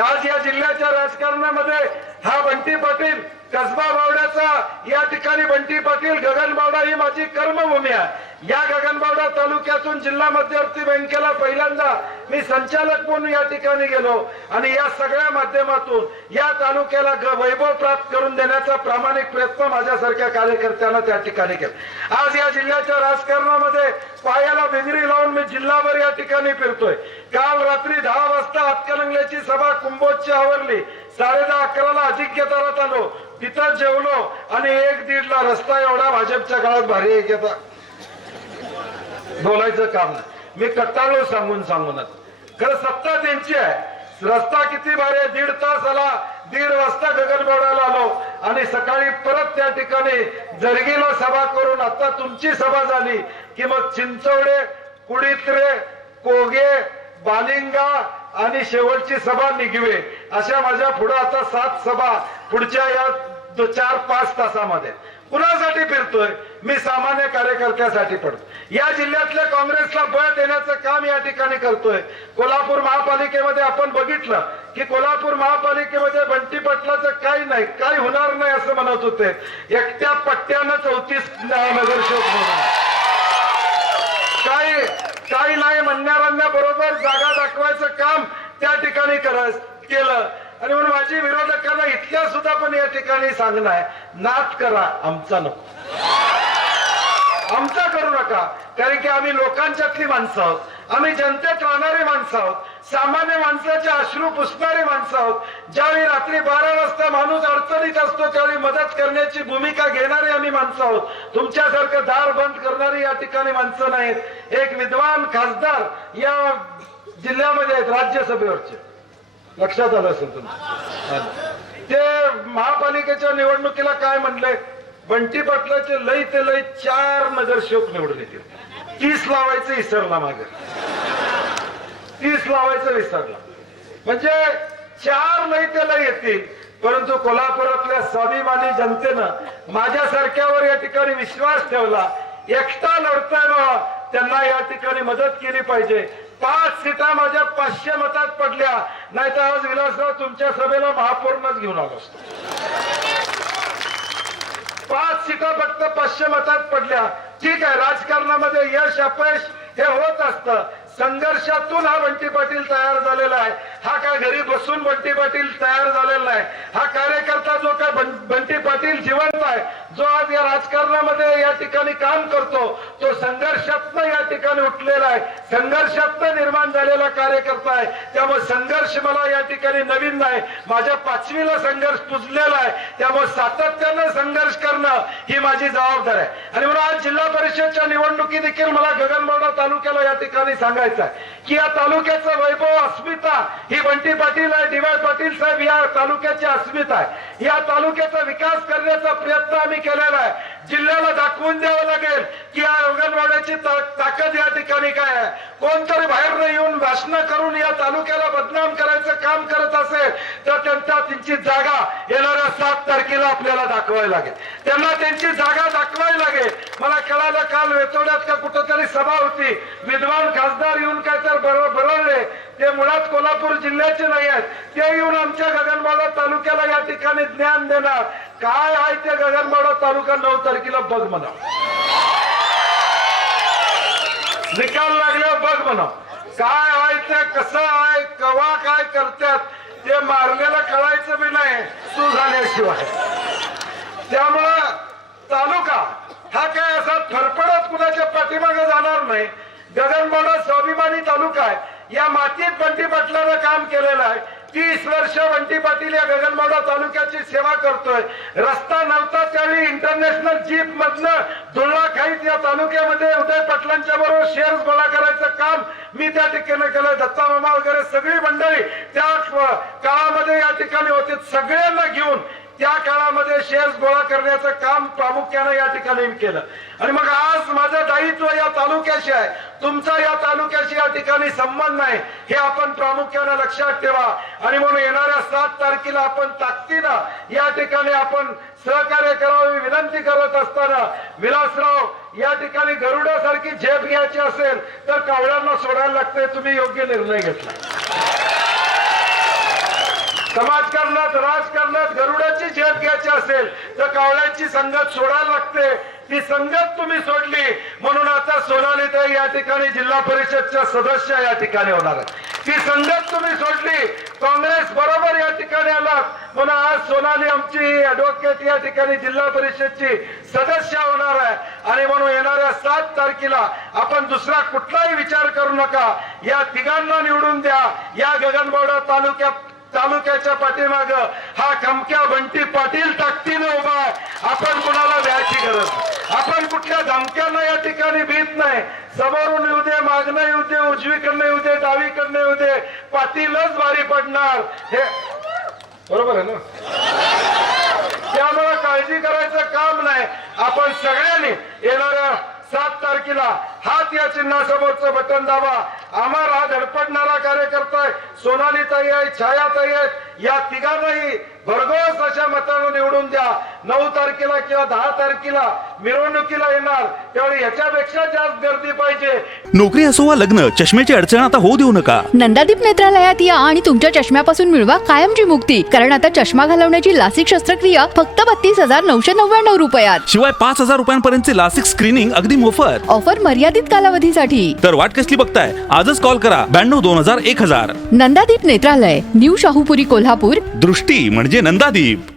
आज या जिल्ह्याच्या राजकारणामध्ये हा बंटी पाटील कसबा बावड्याचा, या ठिकाणी बंटी पाटील गगनबावडा ही माझी कर्मभूमी आहे। या गगनबावडा तालुक्यातून जिल्हा मध्यवर्ती बँकेला पहिल्यांदा मी संचालक म्हणून या ठिकाणी गेलो आणि या सगळ्या माध्यमातून या तालुक्याला वैभव प्राप्त करून देण्याचा प्रामाणिक प्रयत्न माझ्यासारख्या कार्यकर्त्यांना त्या ठिकाणी केला। आज या जिल्ह्याच्या राजकारणामध्ये पायाला बिंगरी लावून मी जिल्हाभर या ठिकाणी फिरतोय। काल रात्री 10 वाजता हातकणंगल्याची सभा कुंभोजची आवरली, 10:30-11ला अजिंक्यतारात आलो, तिथं जेवलो आणि 1-1:30 ला रस्ता एवढा भाजपच्या काळात भारी आहे की आता बोलायचं काम नाही। मी कट्टाळलो सांगून खरं सत्ता त्यांची आहे। रस्ता किती भारी आहे, 1.5 तास आला, 1:30 वाजता गगनबावड्याला आलो आणि सकाळी परत त्या ठिकाणी जरगीला सभा करून आता तुमची सभा झाली की मग चिंचवडे, कुडित्रे, कोगे, बालिंगा आणि शेवटची सभा निघवे, अशा माझ्या पुढे आता 7 सभा पुढच्या या 4-5 तासामध्ये। कुणासाठी फिरतोय? मी सामान्य कार्यकर्त्यासाठी पडतो। या जिल्ह्यातल्या काँग्रेसला बळ देण्याचं काम या ठिकाणी करतोय। कोल्हापूर महापालिकेमध्ये आपण बघितलं की कोल्हापूर महापालिकेमध्ये बंटी पाटलाचं काही नाही, काही होणार नाही असं म्हणत होते। एकट्या पट्ट्यानं 34 नगरसेवक म्हणून काही नाही म्हणणाऱ्यांना बरोबर जागा दाखवायचं काम त्या ठिकाणी केलं। आणि म्हणून माझी विरोधकांना इथल्या सुद्धा पण या ठिकाणी सांगणं आहे, नाद करा, आमचा नको, आमचा करू नका। कारण की आम्ही लोकांच्यातली माणसं आहोत, आम्ही जनतेत राहणारी माणसं आहोत, सामान्य माणसाचे अश्रू पुसणारी माणसं आहोत। ज्यावेळी रात्री 12 वाजता माणूस अडचणीत असतो त्यावेळी मदत करण्याची भूमिका घेणारी आम्ही माणसं आहोत। तुमच्यासारखं दार बंद करणारी या ठिकाणी माणसं नाहीत। एक विद्वान खासदार या जिल्ह्यामध्ये आहेत, राज्यसभेवरचे, लक्षात आलं असेल तुमचं, ते महापालिकेच्या निवडणुकीला काय म्हणले, बंटी पाटलाचे लई ते लई 4 नगरसेवक निवडून येतील, 30 लावायचं विसरला, मागे 30 लावायचं विसरला, म्हणजे 4 लई ते लई येतील। परंतु कोल्हापुरातल्या स्वाभिमानी जनतेनं माझ्यासारख्यावर या ठिकाणी विश्वास ठेवला, एकटा लढताना त्यांना या ठिकाणी मदत केली पाहिजे। 5 सीटा माझ्या 500 मतात पडल्या, नाही तर आज विलासराव तुमच्या सभेला महापौरनच घेऊन आलो असतो। 5 सीटा फक्त 500 मतात पडल्या। ठीक आहे, राजकारणामध्ये यश अपयश हे होत असतं, संघर्षातून हा बंटी पाटील तयार झालेला आहे। हा काय घरी बसून बंटी पाटील तयार झालेला आहे, हा कार्यकर्ता जो काय बंटी पाटील जिवंत आहे, जो आज या राजकारणामध्ये या ठिकाणी काम करतो, तो संघर्षातनं या ठिकाणी उठलेला आहे, संघर्षातनं निर्माण झालेला कार्यकर्ता आहे। त्यामुळे संघर्ष मला या ठिकाणी नवीन नाही, माझ्या 5वीला संघर्ष पुजलेला आहे। त्यामुळे सातत्यानं संघर्ष करणं ही माझी जबाबदारी आहे। आणि म्हणून आज जिल्हा परिषदच्या निवडणुकी देखील मला गगनबावडा तालुक्याला या ठिकाणी सांगायचं आहे की या तालुक्याचं वैभव, अस्मिता ही बंटी पाटील आहे, डी.वाय. पाटील साहेब या तालुक्याची अस्मिता आहे। या तालुक्याचा विकास करण्याचा प्रयत्न आम्ही केलेला आहे। जिल्ह्याला दाखवून द्यावं लागेल की या गगनबावड्याची ताकद या ठिकाणी काय आहे। कोणतरी बाहेर येऊन भाषण करून या तालुक्याला बदनाम करायचं काम करत असेल तर त्यांची जागा येणाऱ्या 7 तारखेला आपल्याला दाखवायला लागेल, त्यांना त्यांची जागा दाखवायला लागेल। मला कळालं काल वेतोड्यात का कुठंतरी सभा होती, विद्वान खासदार येऊन काय तर बरळले, ते मुळात कोल्हापूर जिल्ह्याचे नाही आहेत, ते येऊन आमच्या गगनबावडा तालुक्याला या ठिकाणी ज्ञान देणार। काय आहे ते गगनबावडा तालुका 9 तारखेला बघ म्हणा, निकाल लागल्यावर बघ म्हणा, काय आहे ते, कसं आहे, कवा काय करतात ते मारलेला कळायचं बी नाही तू झाल्याशिवाय। त्यामुळं तालुका हा काय असा फरफडत कुणाच्या पाठीमागे जाणार नाही। गगनबावडा स्वाभिमानी तालुका आहे, या मातीत बंटी पाटलानं काम केलेलं आहे। 30 वर्ष बंटी पाटील या गगनबावडा तालुक्याची सेवा करतोय। रस्ता नव्हता त्यावेळी इंटरनॅशनल जीप मधनं धुळा खाईत या तालुक्यामध्ये उदय पाटलांच्या बरोबर शेअर्स गोळा करायचं काम मी त्या ठिकाणी केलं। दत्ता मामा वगैरे सगळी मंडळी त्या काळामध्ये या ठिकाणी होते, सगळ्यांना घेऊन त्या काळामध्ये शेअर्स गोळा करण्याचं काम प्रामुख्याने या ठिकाणी केलं। आणि मग आज माझं दायित्व या तालुक्याशी आहे, तुमचा या तालुक्याशी या ठिकाणी संबंध नाही, हे आपण प्रामुख्याने लक्षात ठेवा। आणि म्हणून येणाऱ्या 7 तारखेला आपण ताकदीनं या ठिकाणी आपण सहकार्य करावे विनंती करत असताना, विलासराव या ठिकाणी गरुडासारखी झेप घ्यायची असेल तर कावळ्यांना सोडायला लागते, तुम्ही योग्य निर्णय घेतला। समाजकारणात राजकारणात गरुडाची झेप घ्यायची असेल तर कावळ्यांची संगत सोडायला लागते. ती संगत तुम्ही सोडली म्हणून आता सोनालीताई या ठिकाणी जिल्हा परिषदच्या सदस्य या ठिकाणी होणार आहे. ती संगत तुम्ही सोडली, काँग्रेस बरोबर या ठिकाणी आलात म्हणून आज सोनाली आमची ऍडव्होकेट या ठिकाणी जिल्हा परिषदची सदस्य होणार आहे. आणि म्हणून येणाऱ्या 7 तारखेला आपण दुसरा कुठलाही विचार करू नका. या तिघांना निवडून द्या. या गगनबावडा तालुक्याच्या पाठीमाग हा खमक्या बंटी पाटील ताकदीने उभा आहे. आपण कुणाला द्यायची गरज नाही. आपण कुठल्या धमक्यांना या ठिकाणी भीत नाही. समोरून येऊ दे, मागणं येऊ दे, उजवीकडनं येऊ दे, डावीकडनं येऊ दे, पाटीलच भारी पडणार. हे बरोबर आहे ना? त्यामुळे काळजी करायचं काम नाही. आपण सगळ्यांनी येणाऱ्या 7 तारखेला हात या चिन्हासमोरचं बटन दाबा. अमर हा धडपडणारा कार्यकर्ता आहे. सोनालीताई आहे, छायाताई आहेत. या तिघांनाही भरघोस अशा मतानं निवडून द्या. 9 तारखेला किंवा 10 तारखेला मिरवणुकीला येणार त्यावेळी याच्यापेक्षा जास्त गर्दी पाहिजे. नोकरी असो वा लग्न, चष्म्याची अडचण आता होऊ देऊ नका. नंदादीप नेत्रालयात या आणि तुमच्या चष्म्यापासून मिळवा कायमची मुक्ती. कारण आता चष्मा घालवण्याची लासिक शस्त्रक्रिया फक्त 32,999 रुपयात. शिवाय 5,000 रुपयांपर्यंतचे लासिक स्क्रीनिंग अगदी मोफत. ऑफर मर्यादित कालावधीसाठी. तर वाट कसली बघताय? आजच कॉल करा 92 2000 1000. नंदादीप नेत्रालय, न्यू शाहूपुरी, कोल्हापूर. दृष्टी म्हणजे नंदादीप.